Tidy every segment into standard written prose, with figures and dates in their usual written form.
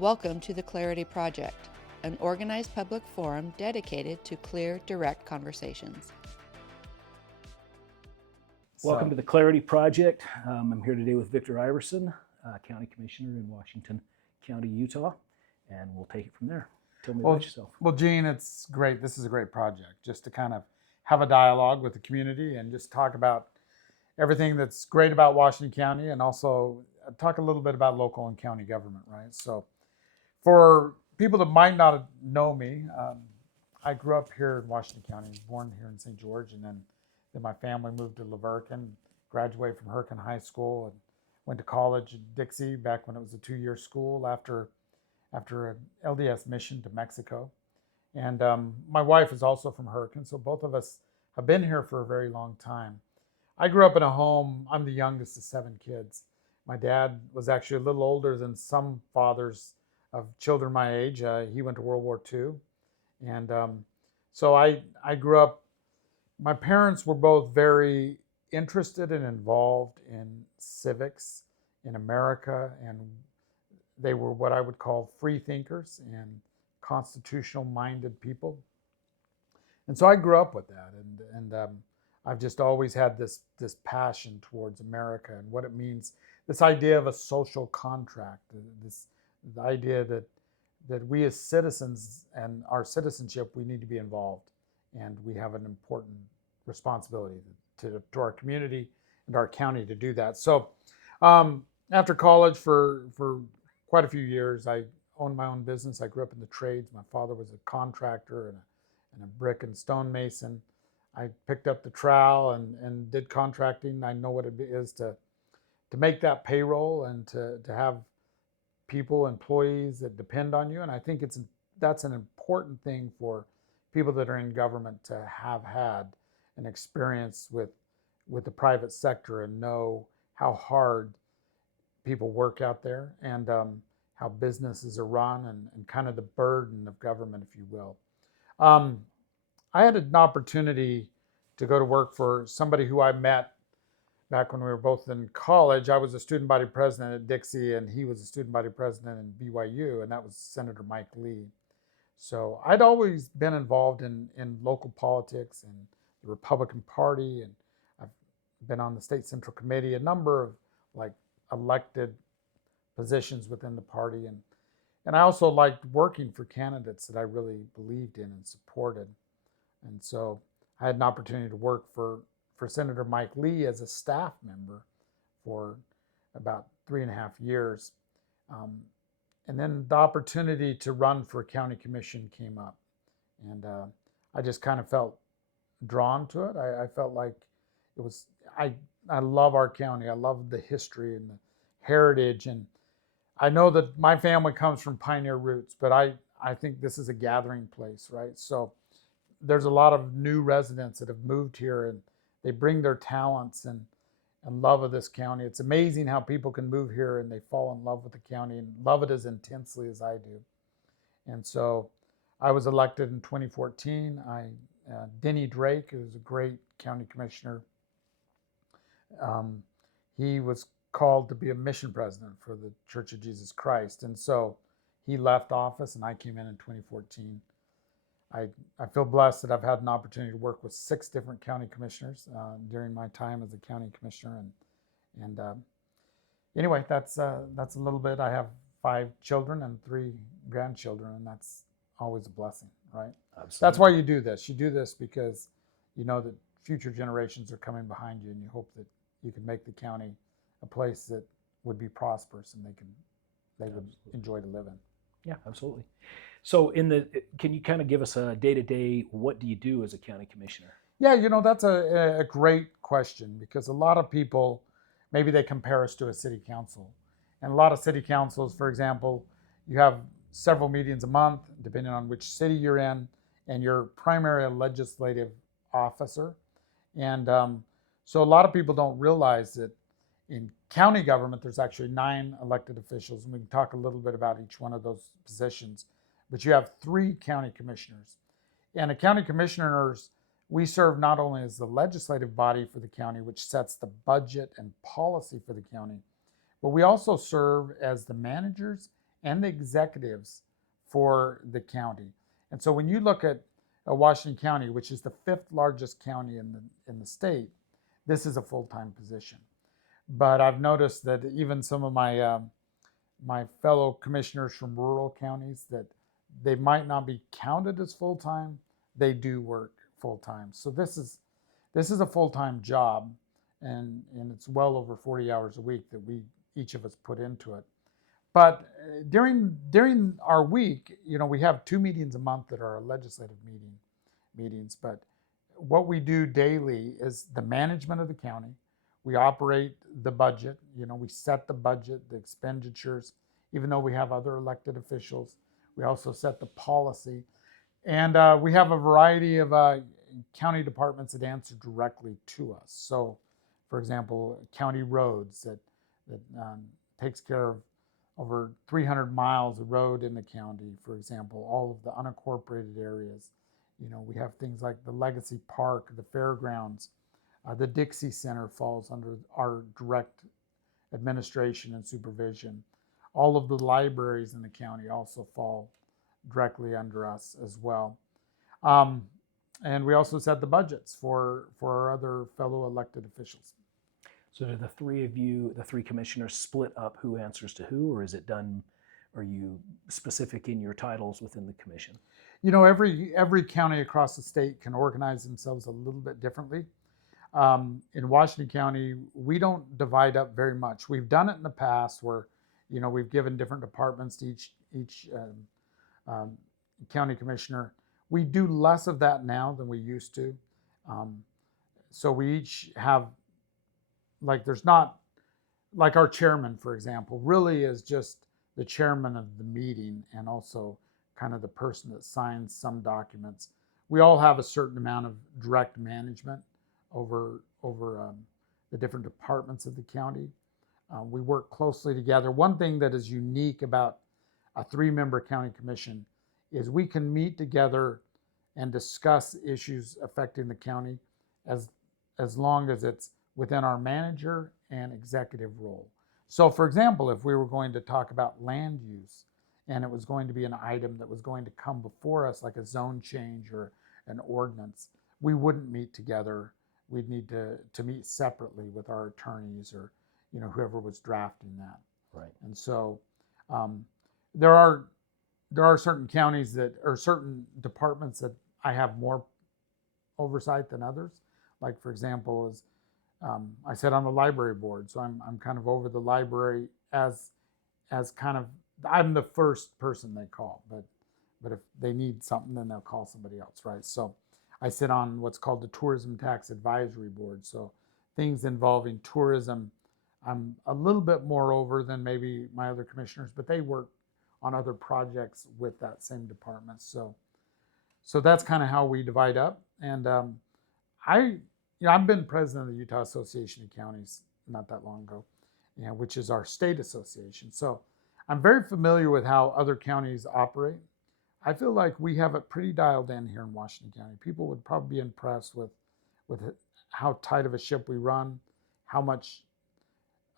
Welcome to the Clarity Project, an organized public forum dedicated to clear, direct conversations. Welcome to the Clarity Project. I'm here today with Victor Iverson, County Commissioner in Washington County, Utah, and we'll take it from there. Tell me about yourself. Well, Gene, it's great. This is a great project just to kind of have a dialogue with the community and just talk about everything that's great about Washington County and also talk a little bit about local and county government, right? So for people that might not know me, I grew up here in Washington County, born here in St. George, and then my family moved to La Verkin, graduated from Hurricane High School, and went to college in Dixie back when it was a 2-year school after an LDS mission to Mexico. And my wife is also from Hurricane, so both of us have been here for a very long time. I grew up in a home, I'm the youngest of 7 kids. My dad was actually a little older than some fathers of children my age. He went to World War II. And so I grew up, my parents were both very interested and involved in civics in America, and they were what I would call free thinkers and constitutional minded people. And so I grew up with that, and I've just always had this passion towards America and what it means, this idea of a social contract, the idea that we as citizens and our citizenship, we need to be involved, and we have an important responsibility to our community and our county to do that. So after college for quite a few years, I owned my own business. I grew up in the trades. My father was a contractor and a brick and stone mason. I picked up the trowel and did contracting. I know what it is to make that payroll and to have people, employees that depend on you. And I think that's an important thing for people that are in government to have had an experience with the private sector and know how hard people work out there and how businesses are run and kind of the burden of government, if you will. I had an opportunity to go to work for somebody who I met back when we were both in college. I was a student body president at Dixie, and he was a student body president in BYU, and that was Senator Mike Lee. So I'd always been involved in local politics and the Republican Party, and I've been on the State Central Committee, a number of like elected positions within the party, and I also liked working for candidates that I really believed in and supported. And so I had an opportunity to work for Senator Mike Lee as a staff member for about 3.5 years. And then the opportunity to run for a county commission came up. And I just kind of felt drawn to it. I felt like it was, I love our county. I love the history and the heritage. And I know that my family comes from pioneer roots, but I think this is a gathering place, right? So there's a lot of new residents that have moved here, and they bring their talents and love of this county. It's amazing how people can move here and they fall in love with the county and love it as intensely as I do. And so I was elected in 2014. Denny Drake, who's a great county commissioner, he was called to be a mission president for the Church of Jesus Christ. And so he left office and I came in 2014. I feel blessed that I've had an opportunity to work with 6 different county commissioners during my time as a county commissioner. And anyway, that's a little bit. I have 5 children and 3 grandchildren, and that's always a blessing, right? Absolutely. That's why you do this. You do this because you know that future generations are coming behind you, and you hope that you can make the county a place that would be prosperous and they would enjoy to live in. Yeah, absolutely. So can you kind of give us a day-to-day, what do you do as a county commissioner? Yeah, that's a great question, because a lot of people, maybe they compare us to a city council. And a lot of city councils, for example, you have several meetings a month, depending on which city you're in, and you're primarily a legislative officer. And so a lot of people don't realize that in county government, there's actually 9 elected officials, and we can talk a little bit about each one of those positions. But you have 3 county commissioners. And the county commissioners, we serve not only as the legislative body for the county, which sets the budget and policy for the county, but we also serve as the managers and the executives for the county. And so when you look at Washington County, which is the 5th largest county in the state, this is a full-time position. But I've noticed that even some of my fellow commissioners from rural counties, that they might not be counted as full-time, they do work full-time. So this is a full-time job, and it's well over 40 hours a week that we each of us put into it. But during our week, we have 2 meetings a month that are legislative meetings. But what we do daily is the management of the county. We operate the budget. We set the budget, the expenditures. Even though we have other elected officials, we also set the policy. And we have a variety of county departments that answer directly to us. So, for example, county roads that takes care of over 300 miles of road in the county, for example, all of the unincorporated areas. We have things like the Legacy Park, the fairgrounds, the Dixie Center falls under our direct administration and supervision. All of the libraries in the county also fall directly under us as well. And we also set the budgets for our other fellow elected officials. So do the three of you, the three commissioners, split up who answers to who, or is it done, are you specific in your titles within the commission? Every county across the state can organize themselves a little bit differently. In Washington County, we don't divide up very much. We've done it in the past where, we've given different departments to each county commissioner. We do less of that now than we used to. So we each have, there's not, like our chairman, for example, really is just the chairman of the meeting and also kind of the person that signs some documents. We all have a certain amount of direct management over the different departments of the county. We work closely together. One thing that is unique about a 3-member county commission is we can meet together and discuss issues affecting the county as long as it's within our manager and executive role. So for example, if we were going to talk about land use and it was going to be an item that was going to come before us, like a zone change or an ordinance, we wouldn't meet together. We'd need to meet separately with our attorneys or whoever was drafting that. Right. And so there are certain counties that, or certain departments that I have more oversight than others. Like for example, is I sit on the library board, so I'm kind of over the library as kind of, I'm the first person they call, but if they need something, then they'll call somebody else, right? So I sit on what's called the Tourism Tax Advisory Board. So things involving tourism, I'm a little bit more over than maybe my other commissioners, but they work on other projects with that same department. So that's kind of how we divide up. And I've been president of the Utah Association of Counties not that long ago, which is our state association. So I'm very familiar with how other counties operate. I feel like we have it pretty dialed in here in Washington County. People would probably be impressed with how tight of a ship we run, how much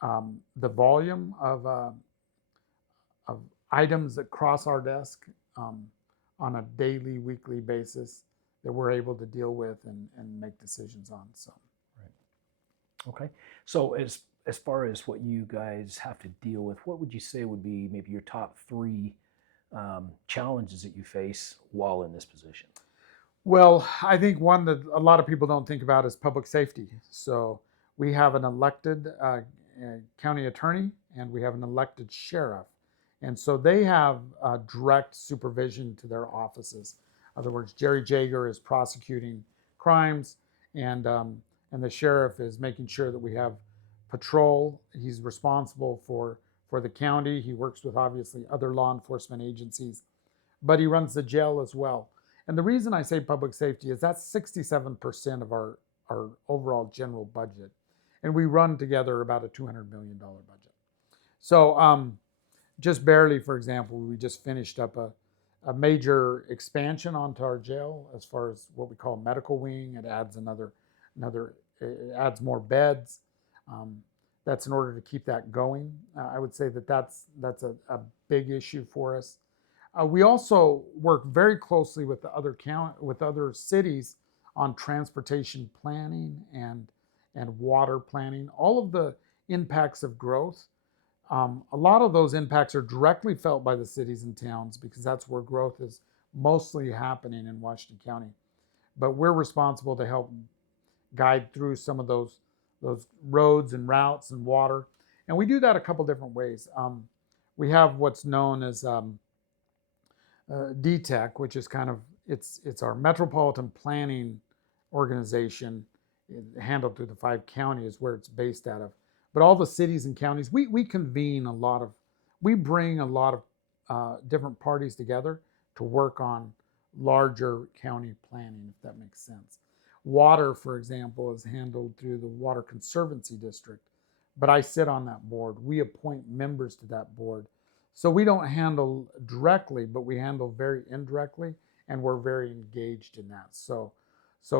the volume of items that cross our desk on a daily, weekly basis that we're able to deal with and make decisions on. So, right. Okay. So as far as what you guys have to deal with, what would you say would be maybe your top 3 challenges that you face while in this position? Well, I think one that a lot of people don't think about is public safety. So we have an elected county attorney and we have an elected sheriff. And so they have direct supervision to their offices. In other words, Jerry Jager is prosecuting crimes and the sheriff is making sure that we have patrol. He's responsible for the county. He works with obviously other law enforcement agencies, but he runs the jail as well. And the reason I say public safety is that's 67% of our overall general budget. And we run together about a $200 million budget. So just barely, for example, we just finished up a major expansion onto our jail as far as what we call medical wing. It adds it adds more beds. that's in order to keep that going. I would say that that's a big issue for us. We also work very closely with with other cities on transportation planning and water planning. All of the impacts of growth. A lot of those impacts are directly felt by the cities and towns because that's where growth is mostly happening in Washington County. But we're responsible to help guide through some of those roads and routes and water, and we do that a couple different ways. We have what's known as DTEC, which is kind of it's our metropolitan planning organization, handled through the 5 counties where it's based out of. But all the cities and counties, we convene we bring a lot of different parties together to work on larger county planning, if that makes sense. Water, for example, is handled through the Water Conservancy District, but I sit on that board. We appoint members to that board. So we don't handle directly, but we handle very indirectly, and we're very engaged in that. So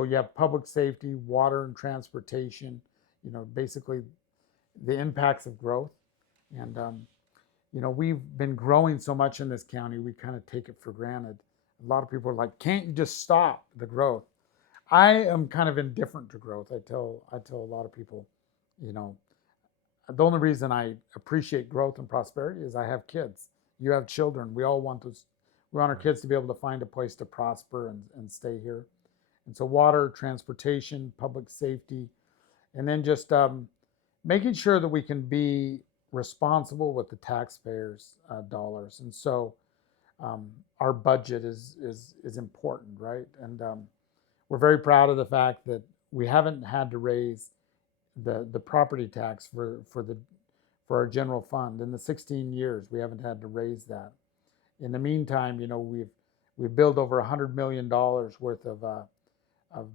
you have public safety, water and transportation, basically the impacts of growth. And, we've been growing so much in this county, we kind of take it for granted. A lot of people are like, can't you just stop the growth? I am kind of indifferent to growth. I tell a lot of people, the only reason I appreciate growth and prosperity is I have kids. You have children. We all want those. We want our kids to be able to find a place to prosper and stay here. And so water, transportation, public safety, and then just making sure that we can be responsible with the taxpayers' dollars. And so our budget is important, right? And we're very proud of the fact that we haven't had to raise the property tax for our general fund in the 16 years. We haven't had to raise that. In the meantime, we've built over $100 million worth of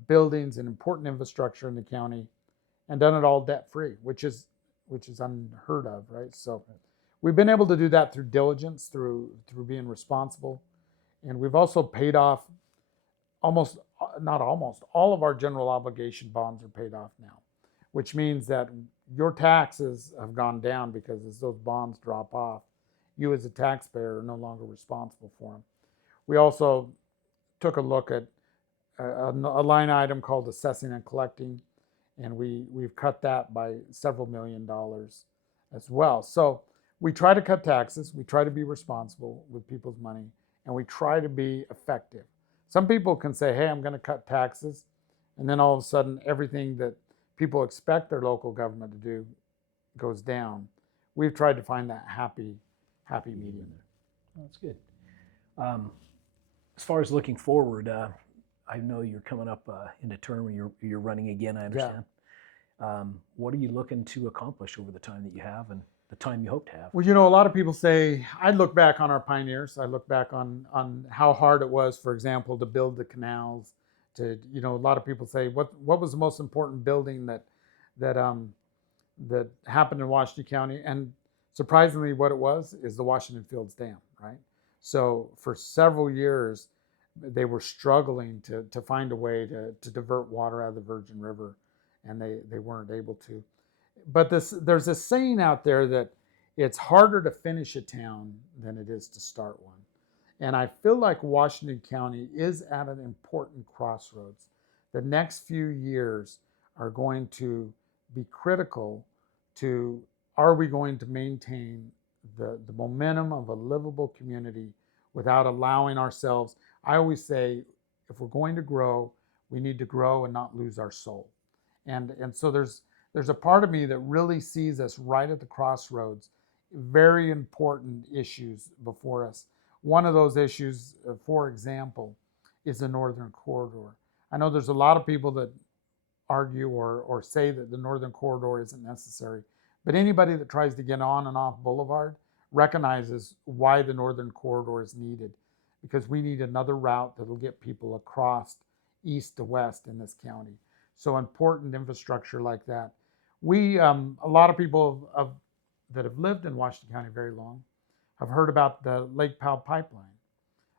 buildings and important infrastructure in the county, and done it all debt free, which is unheard of, right? So we've been able to do that through diligence, through being responsible, and we've also paid off not almost all of our general obligation bonds are paid off now, which means that your taxes have gone down because as those bonds drop off, you as a taxpayer are no longer responsible for them. We also took a look at a line item called assessing and collecting, and we've cut that by several $1 million as well. So we try to cut taxes, we try to be responsible with people's money, and we try to be effective. Some people can say, hey, I'm going to cut taxes, and then all of a sudden everything that people expect their local government to do goes down. We've tried to find that happy medium. That's good. As far as looking forward, I know you're coming up into term, and you're running again, I understand. Yeah. What are you looking to accomplish over the time that you have and the time you hope to have? Well, a lot of people say, I look back on our pioneers. I look back on how hard it was, for example, to build the canals. A lot of people say, what was the most important building that happened in Washington County? And surprisingly, what it was is the Washington Fields Dam, right? So for several years, they were struggling to find a way to divert water out of the Virgin River, and they weren't able to. But there's a saying out there that it's harder to finish a town than it is to start one. And I feel like Washington County is at an important crossroads. The next few years are going to be critical to, are we going to maintain the momentum of a livable community without allowing ourselves, I always say, if we're going to grow, we need to grow and not lose our soul. And so there's a part of me that really sees us right at the crossroads, very important issues before us. One of those issues, for example, is the Northern Corridor. I know there's a lot of people that argue or say that the Northern Corridor isn't necessary, but anybody that tries to get on and off Boulevard recognizes why the Northern Corridor is needed, because we need another route that will get people across east to west in this county. So important infrastructure like that. We, a lot of people that have lived in Washington County very long have heard about the Lake Powell pipeline.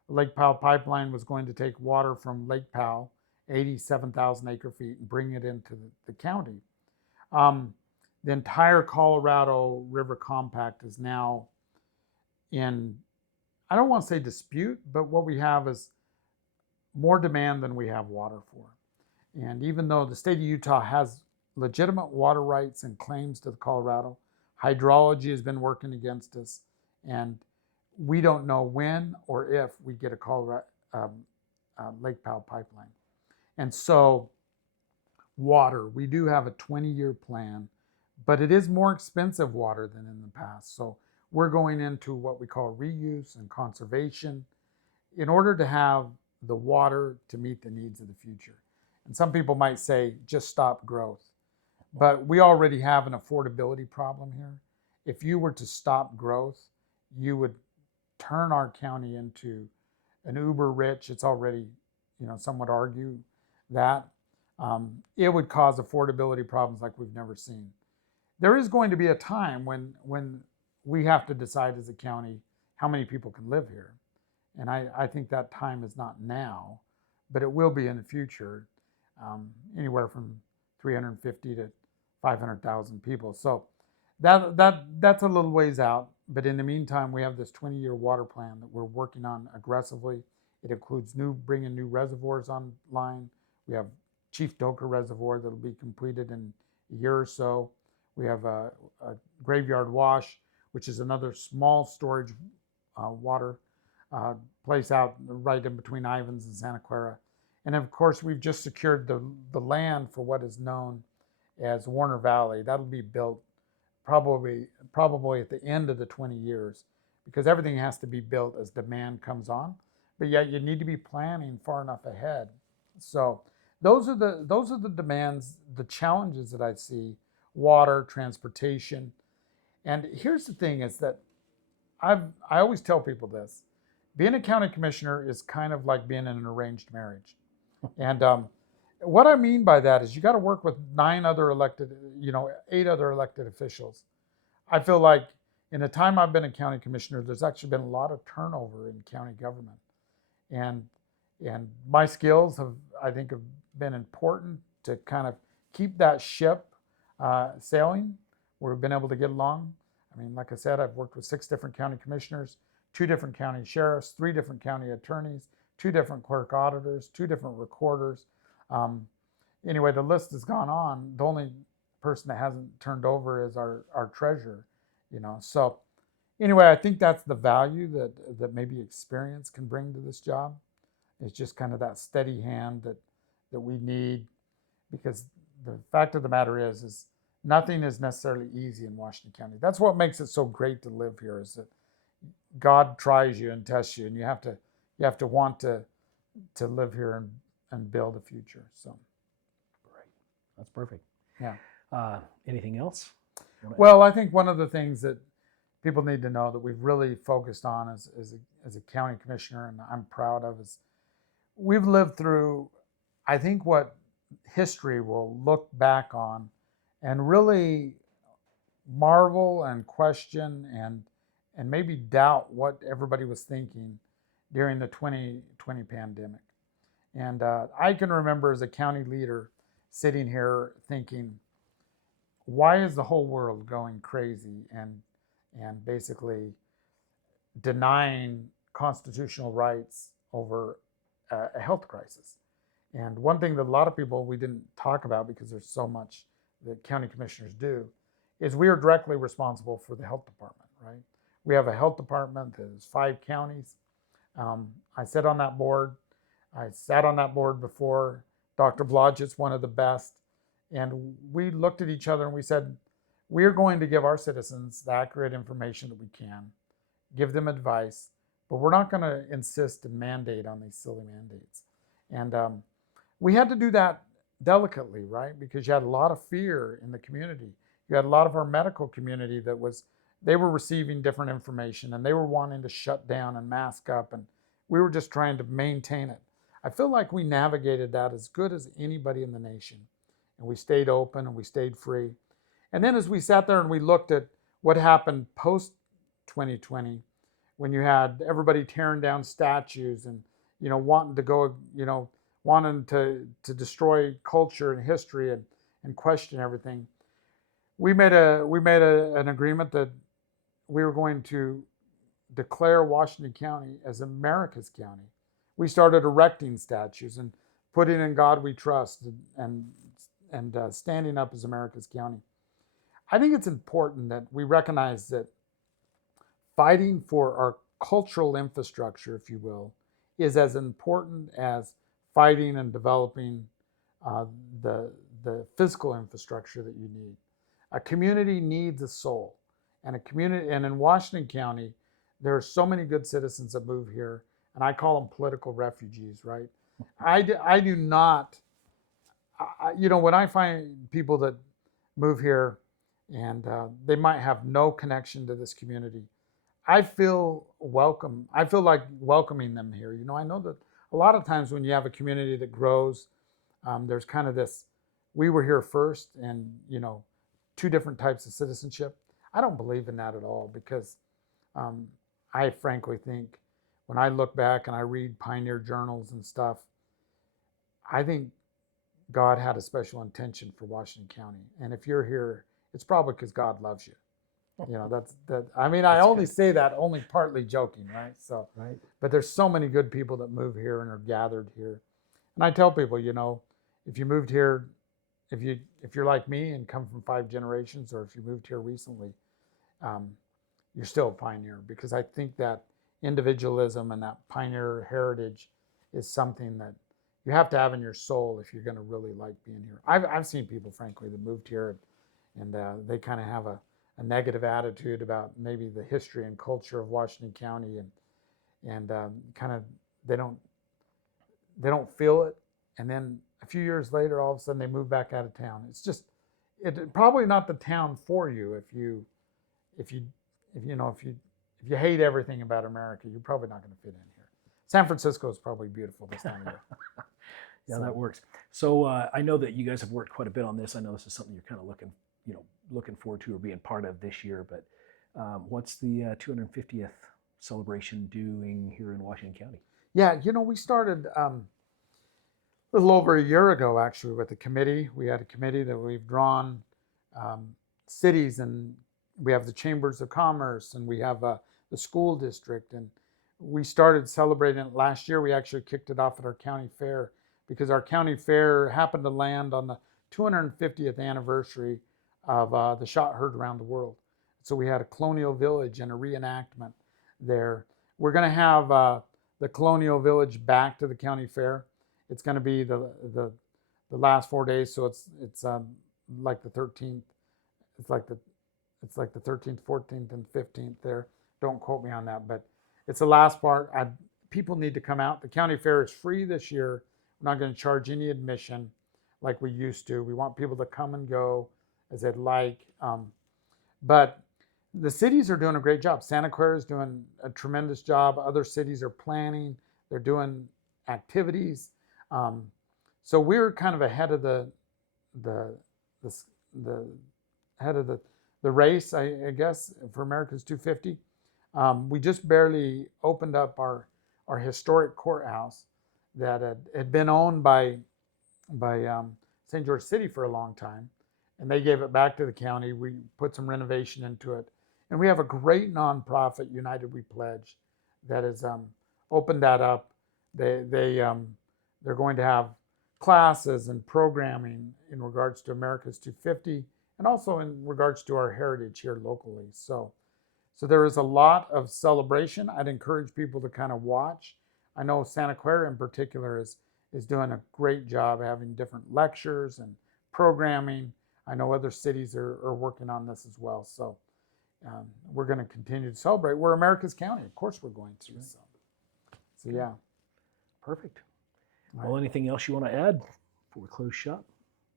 The Lake Powell pipeline was going to take water from Lake Powell, 87,000 acre feet, and bring it into the county. the entire Colorado River Compact is now in, I don't want to say dispute, but what we have is more demand than we have water for. And even though the state of Utah has legitimate water rights and claims to the Colorado, hydrology has been working against us, and we don't know when or if we get a Colorado Lake Powell pipeline. And so, water, we do have a 20-year plan, but it is more expensive water than in the past. So we're going into what we call reuse and conservation in order to have the water to meet the needs of the future. And some people might say, just stop growth. But we already have an affordability problem here. If you were to stop growth, you would turn our county into an uber rich. It's already, some would argue that. It would cause affordability problems like we've never seen. There is going to be a time when we have to decide as a county how many people can live here. And I think that time is not now, but it will be in the future, anywhere from 350 to 500,000 people. So that's a little ways out. But in the meantime, we have this 20-year water plan that we're working on aggressively. It includes bringing new reservoirs online. We have Chief Doka Reservoir that'll be completed in a year or so. We have a Graveyard Wash, which is another small storage water place out right in between Ivins and Santa Clara. And of course, we've just secured the land for what is known as Warner Valley. That'll be built probably at the end of the 20 years, because everything has to be built as demand comes on. But yet you need to be planning far enough ahead. So those are the demands, the challenges that I see: water, transportation. And here's the thing: is that I always tell people this: being a county commissioner is kind of like being in an arranged marriage. And what I mean by that is you got to work with 8 other elected officials. I feel like in the time I've been a county commissioner, there's actually been a lot of turnover in county government. And my skills I think have been important to kind of keep that ship sailing, where we've been able to get along. I mean, like I said, I've worked with 6 different county commissioners, 2 different county sheriffs, 3 different county attorneys, 2 different clerk auditors, 2 different recorders. Anyway, the list has gone on. The only person that hasn't turned over is our treasurer, So anyway, I think that's the value that maybe experience can bring to this job. It's just kind of that steady hand that we need, because the fact of the matter is nothing is necessarily easy in Washington County. That's what makes it so great to live here, is that God tries you and tests you, and you have to want to live here and build a future. So, Great, that's perfect. Yeah. Anything else? Well, I think one of the things that people need to know that we've really focused on as a county commissioner, and I'm proud of, is we've lived through, I think, what history will look back on and really marvel and question and maybe doubt what everybody was thinking during the 2020 pandemic. And I can remember as a county leader sitting here thinking, why is the whole world going crazy and basically denying constitutional rights over a health crisis? And one thing that a lot of people we didn't talk about, because there's so much that county commissioners do, is we are directly responsible for the health department, right? We have a health department that is 5 counties. I sit on that board. I sat on that board before. Dr. Blodgett's one of the best. And we looked at each other and we said, we're going to give our citizens the accurate information that we can, give them advice, but we're not going to insist and mandate on these silly mandates. And we had to do that delicately, right? Because you had a lot of fear in the community. You had a lot of our medical community they were receiving different information, and they were wanting to shut down and mask up, and we were just trying to maintain it. I feel like we navigated that as good as anybody in the nation, and we stayed open and we stayed free. And then as we sat there and we looked at what happened post 2020, when you had everybody tearing down statues and wanting to go, wanting to destroy culture and history and question everything, we made an agreement that we were going to declare Washington County as America's county. We started erecting statues and putting in God we trust and standing up as America's county. I think it's important that we recognize that fighting for our cultural infrastructure, if you will, is as important as fighting and developing the physical infrastructure that you need. A community needs a soul, and in Washington County, there are so many good citizens that move here, and I call them political refugees, right? I do not, when I find people that move here and they might have no connection to this community, I feel welcome. I feel like welcoming them here. I know that a lot of times when you have a community that grows, there's kind of this, we were here first, and two different types of citizenship. I don't believe in that at all, because I frankly think when I look back and I read pioneer journals and stuff, I think God had a special intention for Washington County. And if you're here, it's probably because God loves you. That's that. I mean, I only say that only partly joking, right? So, Right. But there's so many good people that move here and are gathered here. And I tell people, if you moved here, if you're like me and come from 5 generations, or if you moved here recently, you're still a pioneer, because I think that individualism and that pioneer heritage is something that you have to have in your soul if you're going to really like being here. I've seen people, frankly, that moved here and they kind of have a negative attitude about maybe the history and culture of Washington County, and kind of they don't feel it, and then a few years later, all of a sudden they move back out of town. It's just probably not the town for you if you hate everything about America. You're probably not going to fit in here. San Francisco is probably beautiful this time of year. Yeah, So- that works. So I know that you guys have worked quite a bit on this. I know this is something you're kind of looking forward to or being part of this year. But what's the 250th celebration doing here in Washington County? Yeah, we started a little over a year ago, actually, with a committee. We had a committee that we've drawn cities, and we have the chambers of commerce, and we have the school district, and we started celebrating it last year. We actually kicked it off at our county fair, because our county fair happened to land on the 250th anniversary of the shot heard around the world. So we had a colonial village and a reenactment there. We're going to have the colonial village back to the county fair. It's going to be the last 4 days, so it's like the 13th. It's like the 13th, 14th, and 15th there. Don't quote me on that, but it's the last part. People need to come out. The county fair is free this year. We're not going to charge any admission like we used to. We want people to come and go as they'd like. But the cities are doing a great job. Santa Clara is doing a tremendous job. Other cities are planning. They're doing activities. So we're kind of ahead of the head of the race, I guess, for America's 250. We just barely opened up our historic courthouse that had been owned by St. George City for a long time, and they gave it back to the county. We put some renovation into it, and we have a great nonprofit, United We Pledge, that has opened that up. They're going to have classes and programming in regards to America's 250, and also in regards to our heritage here locally. So there is a lot of celebration. I'd encourage people to kind of watch. I know Santa Clara in particular is doing a great job having different lectures and programming. I know other cities are working on this as well. So we're going to continue to celebrate. We're America's county. Of course we're going to. So yeah. Perfect. Right. Well, anything else you want to add before we close shop?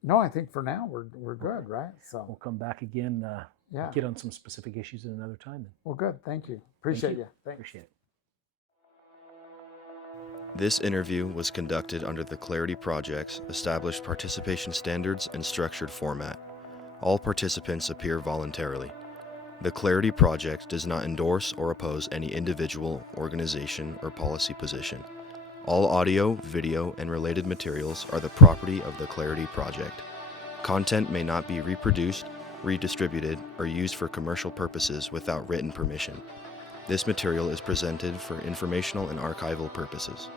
No, I think for now we're good, right? We'll So come back again, yeah. get on some specific issues at another time. Then. Well, good. Thank you. Appreciate you. Thanks. Appreciate it. This interview was conducted under the Clarity Project's established participation standards and structured format. All participants appear voluntarily. The Clarity Project does not endorse or oppose any individual, organization, or policy position. All audio, video, and related materials are the property of the Clarity Project. Content may not be reproduced, redistributed, or used for commercial purposes without written permission. This material is presented for informational and archival purposes.